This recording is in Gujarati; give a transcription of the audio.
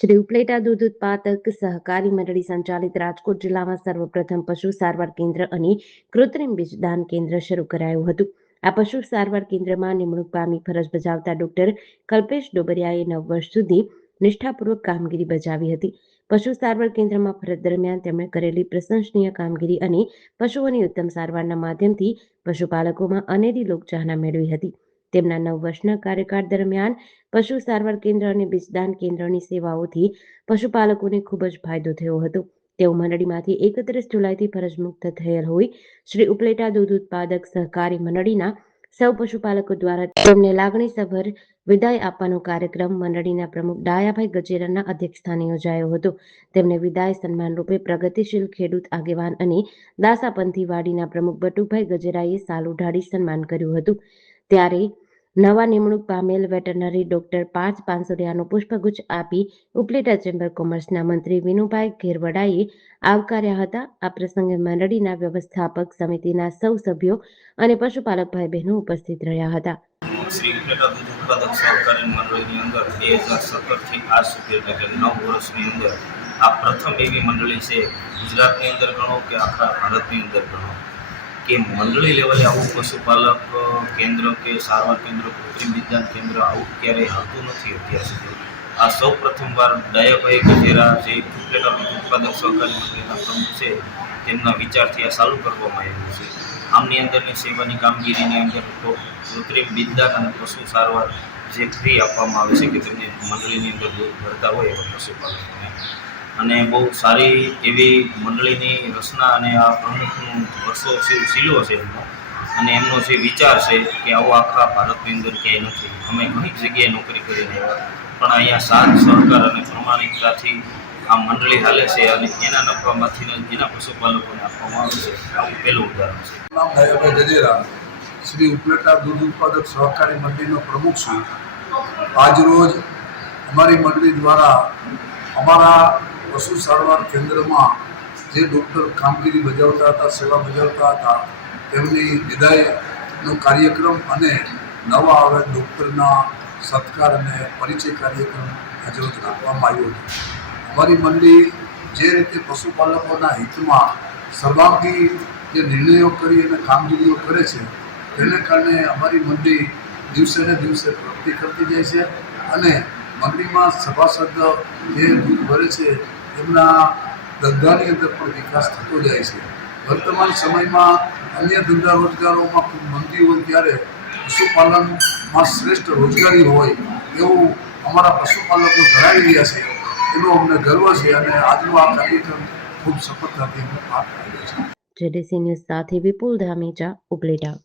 શ્રી ઉપલેટા દૂધ ઉત્પાદક સહકારી મંડળી સંચાલિત રાજકોટ જિલ્લામાં સર્વપ્રથમ પશુ સારવાર કેન્દ્ર અને કૃત્રિમ બીજદાન કેન્દ્ર શરૂ કરાયું હતું. આ પશુ સારવાર કેન્દ્રમાં નિમણૂક પામી ફરજ બજાવતા ડોક્ટર કલ્પેશ ડોબરિયાએ 9 વર્ષ સુધી નિષ્ઠાપૂર્વક કામગીરી બજાવી હતી. પશુ સારવાર કેન્દ્રમાં ફરજ દરમિયાન તેમણે કરેલી પ્રશંસનીય કામગીરી અને પશુઓની ઉત્તમ સારવારના માધ્યમથી પશુપાલકોમાં અનેરી લોકચાહના મેળવી હતી. તેમના 9 વર્ષના કાર્યકાળ દરમિયાન પશુ સારવાર કેન્દ્ર અને બીજદાન કેન્દ્રની સેવાઓથી પશુપાલકોને ખૂબ જ ફાયદો થયો હતો. તેઓ મંડળીમાંથી 31 જુલાઈથી ફરજ મુક્ત થયેલ હોય શ્રી ઉપલેટા દૂધ ઉત્પાદક સહકારી મંડળીના સૌ પશુપાલકો દ્વારા તેમને લાગણીસભર વિદાય આપવાનો કાર્યક્રમ મંડળીના પ્રમુખ ડાયાભાઈ ગજેરાના અધ્યક્ષસ્થાને યોજાયો હતો. તેમને વિદાય સન્માન રૂપે પ્રગતિશીલ ખેડૂત આગેવાન અને દાસાપંથી વાડીના પ્રમુખ બટુભાઈ ગજેરાએ સાલ ઉઢાડી સન્માન કર્યું હતું. ત્યારે નવા નિમણૂક પામેલ વેટરનરી ડોક્ટર પાર્થ પાનસોરિયાનો પુષ્પગુચ્છ આપી ઉપલેટા ચેમ્બર કોમર્સના મંત્રી વિનુભાઈ ઘેરવડાએ આવકાર્યા હતા. આ પ્રસંગે મંડળીના વ્યવસ્થાપક સમિતિના સૌ સભ્યો અને પશુપાલક ભાઈ બહેનો ઉપસ્થિત રહ્યા હતા. શ્રી ઉપલેટા દૂધ ઉત્પાદક સહકારી મંડળીની અંદર 2017થી આજ સુધી એટલે કે 9 વર્ષની અંદર આ પ્રથમ એવી મંડળી છે ગુજરાતની અંદર ગણો કે આખા ભારતની અંદર ગણો કે મંડળી લેવલે આવું પશુપાલક કેન્દ્ર કે સારવાર કેન્દ્ર કૃત્રિમ વિજ્ઞાન કેન્દ્ર આવું ક્યારેય આવતું નથી અત્યાર સુધી. આ સૌ પ્રથમવાર ડાયાભાઈ ગજેરા જે ઉપલેટા દૂધ ઉત્પાદક સહકારી મંડળીના પ્રમુખ છે તેમના વિચારથી આ ચાલુ કરવામાં આવ્યું છે. આમની અંદરની સેવાની કામગીરીની અંદર કૃત્રિમ બીજદાન અને પશુ સારવાર જે ફ્રી આપવામાં આવે છે કે તેમની મંડળીની અંદર દૂધ ભરતા હોય એવા પશુપાલકોને, અને બહુ સારી એવી મંડળીની રચના અને આ પ્રમુખનું વર્ષો શીલો છે એમનો, અને એમનો જે વિચાર છે કે આવો આખા ભારતની અંદર ક્યાંય નથી. અમે ઘણી જગ્યાએ નોકરી કરીને આવ્યા પણ અહીંયા સાથ સહકાર અને પ્રમાણિકતાથી આ મંડળી હાલે છે અને એના નફામાંથી એના પશુપાલકોને આપવામાં આવે છે. આવું પહેલું ઉદાહરણ છે. નામ ડાયાભાઈ ગજેરા, શ્રી ઉપલેટા દૂધ ઉત્પાદક સહકારી મંડળીનો પ્રમુખ છું. આજરોજ અમારી મંડળી દ્વારા અમારા પશુ સારવાર કેન્દ્રમાં જે ડૉક્ટર કામગીરી બજાવતા હતા, સેવા બજાવતા હતા, તેમની વિદાયનો કાર્યક્રમ અને નવા આવેલ ડૉક્ટરના સત્કાર અને પરિચય કાર્યક્રમ આજરોજ રાખવામાં આવ્યો હતો. અમારી મંડળી જે રીતે પશુપાલકોના હિતમાં સર્વાંગી જે નિર્ણયો કરી અને કામગીરીઓ કરે છે તેને કારણે અમારી મંડળી દિવસે ને દિવસે પ્રગતિ કરતી જાય છે અને મંડળીમાં સભાસદ જે દૂધ ભરે છે એમના ધંધાની અંદર પણ વિકાસ થતો જાય છે. વર્તમાન સમયમાં અન્ય ધંધા રોજગારોમાં ખૂબ મંદી હોય ત્યારે પશુપાલનમાં શ્રેષ્ઠ રોજગારી હોય એવું અમારા પશુપાલકો ધરાવી રહ્યા છે. એનો અમને ગર્વ છે અને આજનો આ કાર્યક્રમ ખૂબ સફળતાથી પાર પાડ્યો છે. જેડીસી ન્યૂઝ સાથે વિપુલ ધામેચા, ઉપલેટા.